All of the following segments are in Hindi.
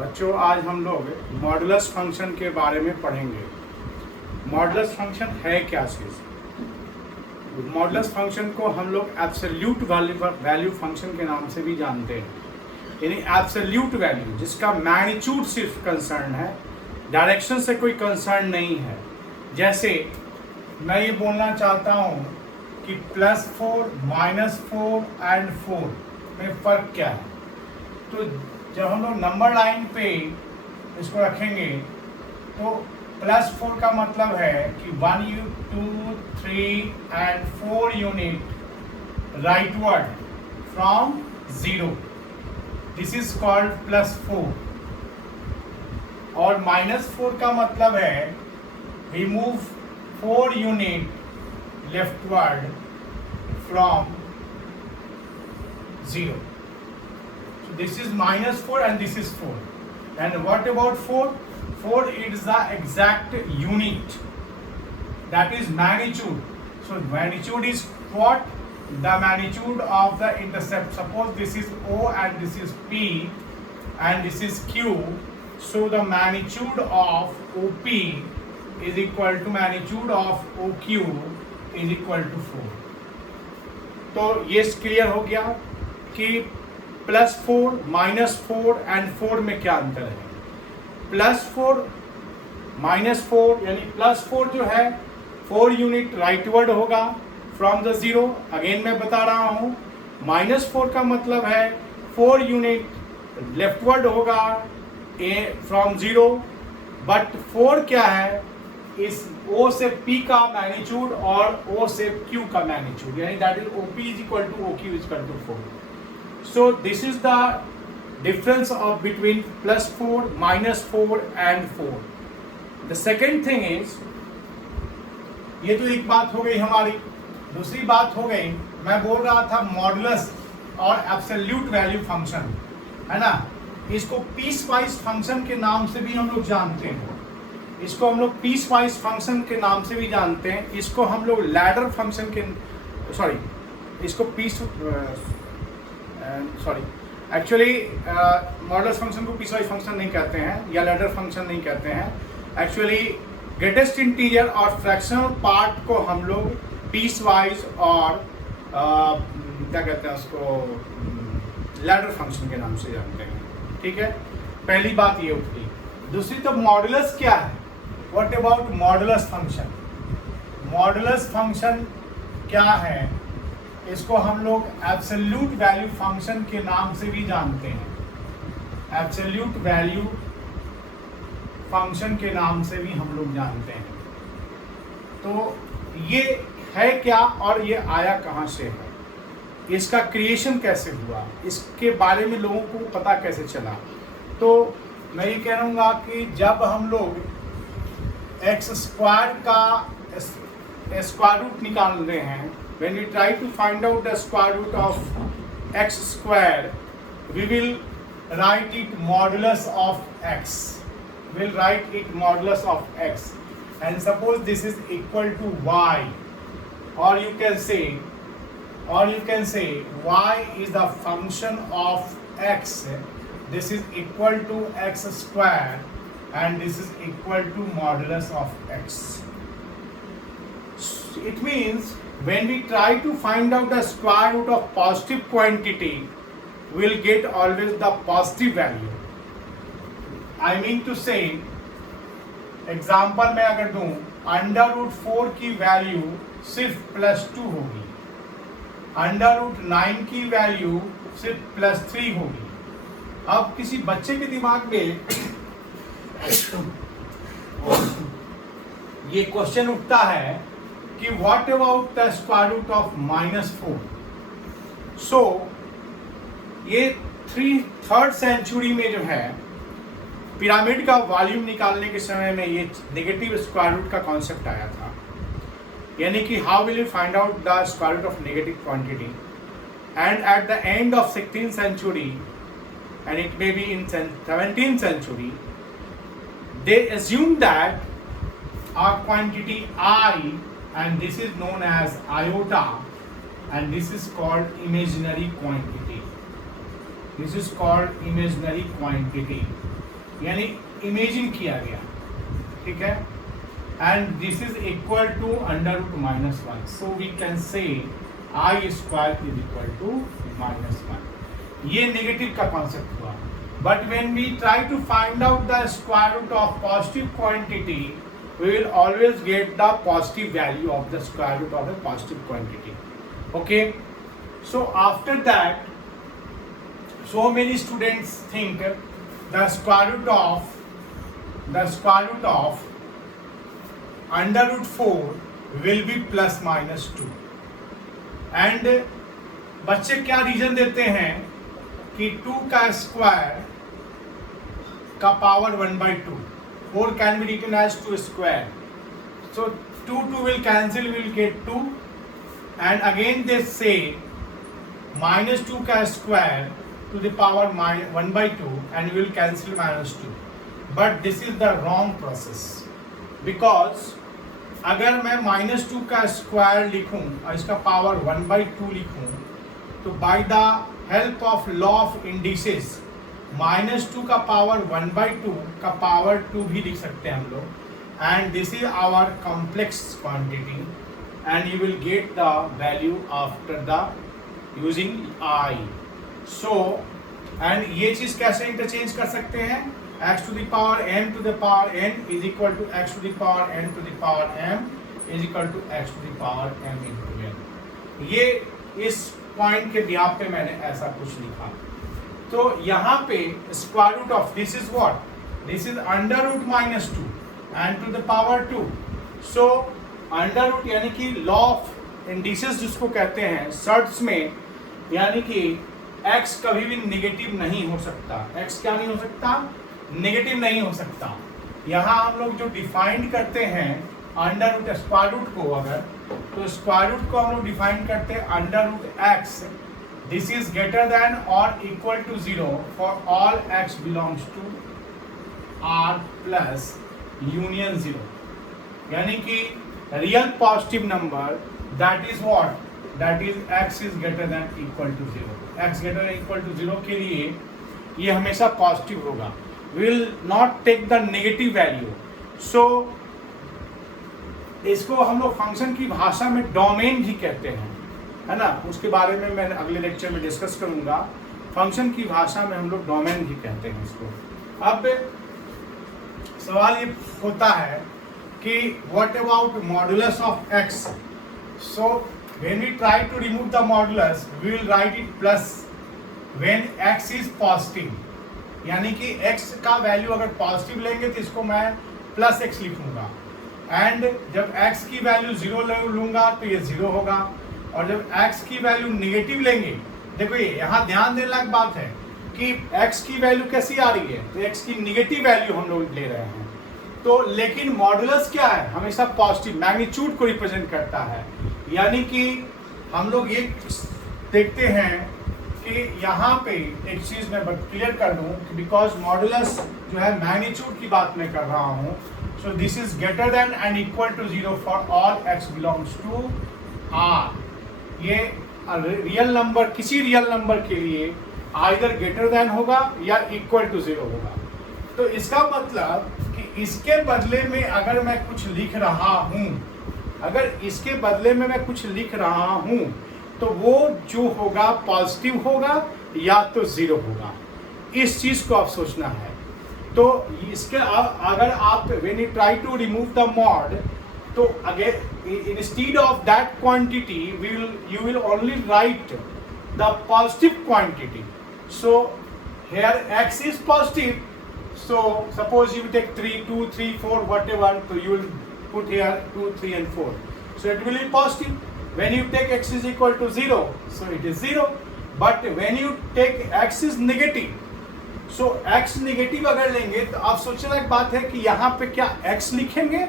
बच्चों आज हम लोग मॉडुलस फंक्शन के बारे में पढ़ेंगे। मॉडुलस फंक्शन है क्या चीज़? मॉडुलस फंक्शन को हम लोग एब्सोल्यूट वैल्यू फंक्शन के नाम से भी जानते हैं, यानी एब्सोल्यूट वैल्यू जिसका मैग्नीट्यूड सिर्फ कंसर्न है, डायरेक्शन से कोई कंसर्न नहीं है। जैसे मैं ये बोलना चाहता हूँ कि +4, -4 एंड 4 में फ़र्क क्या है, तो जब हम लोग नंबर लाइन पे इसको रखेंगे तो +4 का मतलब है कि 1, 2, 3 and 4 unit rightward from 0, this is called +4। और -4 का मतलब है we move 4 unit leftward from 0. So this is -4 and this is 4. And what about 4? 4 is the exact unit, that is magnitude. So magnitude is what? The magnitude of the intercept. Suppose this is O and this is P and this is Q. So the magnitude of OP is equal to magnitude of OQ is equal to 4. तो ये क्लियर हो गया कि +4, -4 एंड 4 में क्या अंतर है। +4, -4 यानी +4 जो है 4 यूनिट राइटवर्ड होगा फ्रॉम द 0। अगेन मैं बता रहा हूँ, -4 का मतलब है 4 यूनिट लेफ्टवर्ड होगा फ्रॉम 0। बट 4 क्या है? इस O से P का मैग्नीट्यूड और O से Q का मैग्नीट्यूड, यानी that is OP is equal to OQ is equal to 4। So this is the difference of between +4, -4 and 4. The second thing is, ये तो एक बात हो गई हमारी। दूसरी बात हो गई, मैं बोल रहा था मॉडुलस और एब्सोल्यूट वैल्यू फंक्शन, है ना। इसको पीस वाइज फंक्शन के नाम से भी हम लोग जानते हैं। इसको हम लोग पीस वाइज फंक्शन के नाम से भी जानते हैं। इसको हम लोग लैडर फंक्शन के इसको एक्चुअली मॉडुलस फंक्शन को पीसवाइज फंक्शन नहीं कहते हैं या लैडर फंक्शन नहीं कहते हैं। एक्चुअली ग्रेटेस्ट इंटीजर और फ्रैक्शनल पार्ट को हम लोग पीसवाइज और क्या कहते हैं उसको लैडर फंक्शन के नाम से जानते हैं। ठीक है, पहली बात ये उठी। दूसरी, तो मॉडुलस क्या है? What about modulus function? Modulus function क्या है? इसको हम लोग एब्सोल्यूट वैल्यू फंक्शन के नाम से भी जानते हैं। एब्सोल्यूट वैल्यू फंक्शन के नाम से भी हम लोग जानते हैं। तो ये है क्या और ये आया कहाँ से है? इसका क्रिएशन कैसे हुआ? इसके बारे में लोगों को पता कैसे चला? तो मैं ये कहूँगा कि जब हम लोग x² का स्क्वायर रूट निकाल रहे हैं, when we try to find out the square root of x square, we will write it modulus of x. We'll write it modulus of x. And suppose this is equal to y, or you can say y is the function of x. This is equal to x square, and this is equal to modulus of x. It means when we try to find out the square root of positive quantity, we'll get always the positive value. I mean to say, example मैं अगर दूं, √4 की वैल्यू सिर्फ +2 होगी, √9 की वैल्यू सिर्फ +3 होगी। अब किसी बच्चे के दिमाग में ये क्वेश्चन उठता है कि what about the square root of -4? So ये 3rd सेंचुरी में जो है पिरामिड का वॉल्यूम निकालने के समय में ये नेगेटिव स्क्वायर रूट का कॉन्सेप्ट आया था, यानी कि how will you find out the square root of negative quantity. And at the end of 16th century, and it may be in 17th century, they assumed that a quantity I, and this is known as iota, and this is called imaginary quantity. This is called imaginary quantity. यानी इमेजिन किया गया, ठीक है। And this is equal to under root minus one, so we can say i square is equal to minus one. ये नेगेटिव का कॉन्सेप्ट हुआ। But when we try to find out the square root of positive quantity, we will always get the positive value of the square root of a positive quantity. Okay, so after that, so many students think the square root of under root 4 will be plus minus 2, and बच्चे क्या रीजन देते हैं कि 2 का स्क्वायर का power 1/2, 4 can be written as 2 square. So 2 will cancel, we will get 2. And again they say minus 2 का square to the power 1/2 and we will cancel minus 2. But this is the wrong process. Because अगर मैं minus 2 का square लिखूं और इसका power 1/2 लिखूं, तो by the help of law of indices minus 2 का पावर 1/2 का पावर 2 भी लिख सकते हैं हम लोग। And this is our complex quantity and you will get the value after the using i. So and ये चीज कैसे इंटरचेंज कर सकते हैं, x to the power n to the power n is equal to x to the power n to the power m is equal to x to the power m into n। ये इस पॉइंट के बिहाफ पे मैंने ऐसा कुछ लिखा। तो यहाँ पे square root of this is what, this is under root minus 2 and to the power 2। So under root यानी कि लॉ ऑफ इंडिसेस जिसको कहते हैं सर्ट्स में, यानी कि x कभी भी नेगेटिव नहीं हो सकता। x क्या नहीं हो सकता, नेगेटिव नहीं हो सकता। यहाँ हम लोग जो डिफाइंड करते हैं अंडर रूट स्क्वायर रूट को, अगर तो स्क्वायर रूट को हम लोग डिफाइन करते हैं under root x, this is greater than or equal to 0 for all x belongs to R plus union 0, यानी कि real positive number that is what, that is x is greater than equal to 0। x greater than equal to 0 के लिए ये हमेशा पॉजिटिव होगा, will not take the negative value। so इसको हम लोग फंक्शन की भाषा में डोमेन भी कहते हैं, है ना। उसके बारे में मैं अगले लेक्चर में डिस्कस करूंगा। फंक्शन की भाषा में हम लोग डोमेन भी कहते हैं इसको। अब सवाल ये होता है कि what about modulus of x। So when we try to remove the modulus we will write it plus when x is positive, यानी कि x का वैल्यू अगर पॉजिटिव लेंगे तो इसको मैं प्लस x लिखूंगा, एंड जब x की वैल्यू 0 लूंगा तो ये 0 होगा, और जब x की वैल्यू नेगेटिव लेंगे, देखो ये यहाँ ध्यान देने लायक बात है कि x की वैल्यू कैसी आ रही है, तो x की नेगेटिव वैल्यू हम लोग ले रहे हैं। तो लेकिन मॉडुलस क्या है, हमेशा पॉजिटिव मैग्नीट्यूड को रिप्रेजेंट करता है। यानी कि हम लोग ये देखते हैं कि यहाँ पे एक चीज मैं क्लियर कर दूं कि बिकॉज मॉडुलस जो है मैग्नीट्यूड की बात मैं कर रहा हूँ। So this is greater than and equal to 0 for all x belongs to R। ये रियल नंबर, किसी रियल नंबर के लिए आइदर ग्रेटर देन होगा या इक्वल टू 0 होगा। तो इसका मतलब कि इसके बदले में अगर मैं कुछ लिख रहा हूं, अगर इसके बदले में मैं कुछ लिख रहा हूं तो वो जो होगा पॉजिटिव होगा या तो 0 होगा। इस चीज को आप सोचना है। तो इसके अगर आप when you try to remove the mod, तो again instead of that quantity you will only write the positive quantity। so here x is positive, so suppose you take 3 2 3 4 whatever, so you will put here 2 3 and 4, so it will be positive। when you take x is equal to 0, so it is 0। but when you take x is negative, so x negative अगर लेंगे तो आप सोचने एक बात है कि यहाँ पे क्या x लिखेंगे,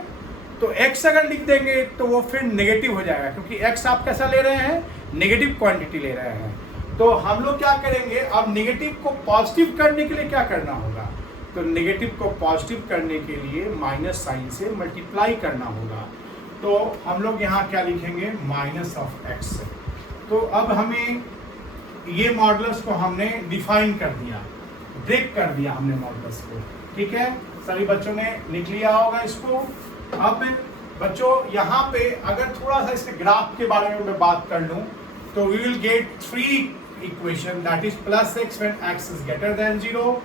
तो x अगर लिख देंगे तो वो फिर नेगेटिव हो जाएगा, क्योंकि x आप कैसा ले रहे हैं, नेगेटिव क्वांटिटी ले रहे हैं। तो हम लोग क्या करेंगे, अब नेगेटिव को पॉजिटिव करने के लिए क्या करना होगा, तो नेगेटिव को पॉजिटिव करने के लिए माइनस साइन से मल्टीप्लाई करना होगा। तो हम लोग यहाँ क्या लिखेंगे, माइनस ऑफ x। तो अब हमें ये मॉडुलस को हमने डिफाइन कर दिया, ब्रेक कर दिया हमने मॉडुलस को। ठीक है, सभी बच्चों ने लिख लिया होगा इसको। अब बच्चों यहाँ पे अगर थोड़ा सा इसके ग्राफ के बारे में मैं बात कर लूँ तो we will get 3 equation, that is plus x when x is greater than 0,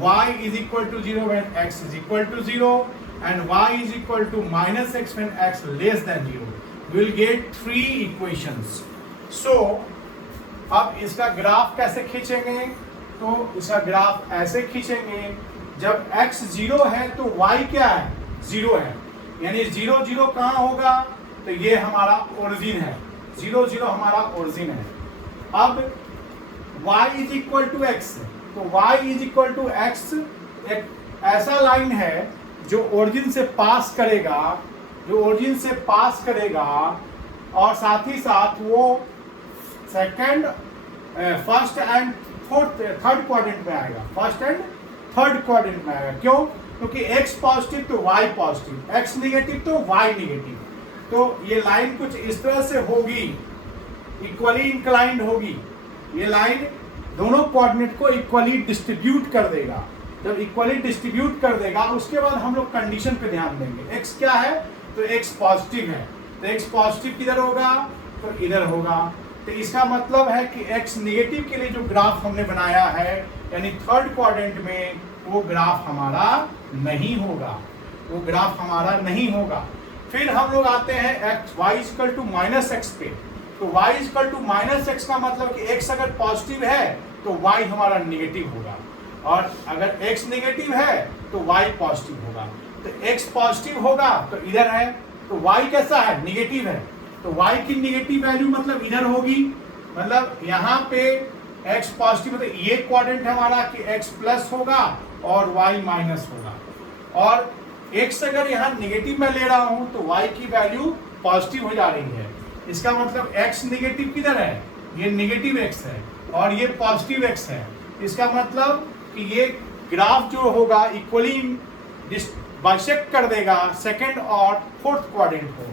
y is equal to 0 when x is equal to 0, and y is equal to minus x when x less than 0. We will get 3 equations. So अब इसका ग्राफ कैसे खींचेंगे? तो इसका ग्राफ ऐसे खींचेंगे, जब x 0 है तो y क्या है? 0 है, यानी 0 0 कहाँ होगा? तो ये हमारा ओरिजिन है, 0 0 हमारा ओरिजिन है। अब y is equal to x, तो y is equal to x एक ऐसा लाइन है जो ओरिजिन से पास करेगा, और साथ ही साथ वो second, first and third quadrant में आएगा, क्यों? क्योंकि x पॉजिटिव तो y पॉजिटिव, x निगेटिव तो y निगेटिव। तो ये लाइन कुछ इस तरह से होगी, इक्वली इंक्लाइंड होगी। ये लाइन दोनों कोऑर्डिनेट को इक्वली डिस्ट्रीब्यूट कर देगा। जब इक्वली डिस्ट्रीब्यूट कर देगा उसके बाद हम लोग कंडीशन पे ध्यान देंगे। x क्या है? तो x पॉजिटिव है, तो x पॉजिटिव किधर होगा? तो इधर होगा। तो इसका मतलब है कि x निगेटिव के लिए जो ग्राफ हमने बनाया है, यानी थर्ड क्वाड्रेंट में, वो ग्राफ हमारा नहीं होगा, फिर हम लोग आते हैं y equal to minus x पे। तो y equal to minus x का मतलब कि x अगर पॉजिटिव है तो y हमारा निगेटिव होगा, और अगर x निगेटिव है तो y पॉजिटिव होगा। तो x पॉजिटिव होगा तो इधर है, तो y कैसा है? निगेटिव है, तो y की निगेटिव वैल्यू मतलब इधर होगी। मतलब यहाँ पे x पॉजिटिव, मतलब ये क्वाड्रेंट हमारा कि x प्लस होगा और y माइनस होगा, और x अगर यहाँ निगेटिव में ले रहा हूँ तो y की वैल्यू पॉजिटिव हो जा रही है। इसका मतलब x निगेटिव किधर है? ये निगेटिव x है और ये पॉजिटिव x है। इसका मतलब कि ये ग्राफ जो होगा इक्वली बाइसेक्ट कर देगा सेकंड और फोर्थ क्वाड्रेंट को।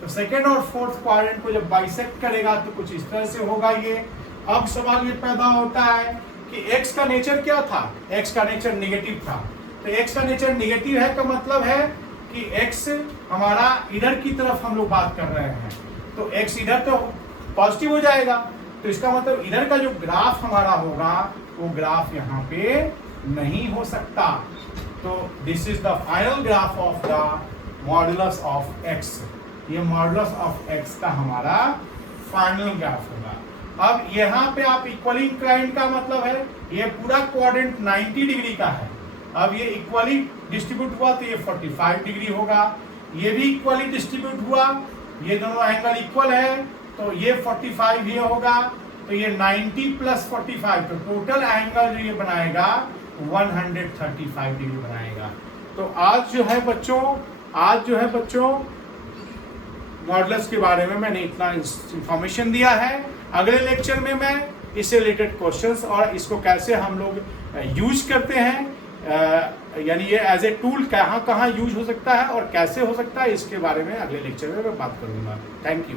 तो सेकंड और फोर्थ क्वाड्रेंट को जब बाइसेक्ट करेगा तो कुछ इस तरह से होगा ये। अब सवाल ये पैदा होता है कि x का नेचर क्या था? x का नेचर निगेटिव था, तो x का नेचर निगेटिव है का मतलब है कि x हमारा इधर की तरफ हम लोग बात कर रहे हैं, तो x इधर तो पॉजिटिव हो जाएगा, तो इसका मतलब इधर का जो ग्राफ हमारा होगा वो ग्राफ यहाँ पे नहीं हो सकता। तो this is the final graph of the modulus of x। ये मॉडुलस ऑफ x का हमारा फाइनल ग्राफ होगा। अब यहाँ पे आप इक्वली इंक्लाइंड का मतलब है ये पूरा क्वाड्रेंट 90 डिग्री का है। अब ये इक्वली डिस्ट्रीब्यूट हुआ तो ये 45 डिग्री होगा, ये भी इक्वली डिस्ट्रीब्यूट हुआ, ये दोनों एंगल इक्वल है तो ये 45 ये होगा, तो ये 90 प्लस 45, तो टोटल एंगल जो ये बनाएगा 135 डिग्री बनाएगा। तो आज जो है बच्चों मॉडुलस के बारे में मैंने इतना इंफॉर्मेशन दिया है। अगले लेक्चर में मैं इससे रिलेटेड क्वेश्चंस और इसको कैसे हम लोग यूज करते हैं, यानी ये एज ए टूल कहाँ यूज हो सकता है और कैसे हो सकता है, इसके बारे में अगले लेक्चर में मैं बात करूंगा। Thank you.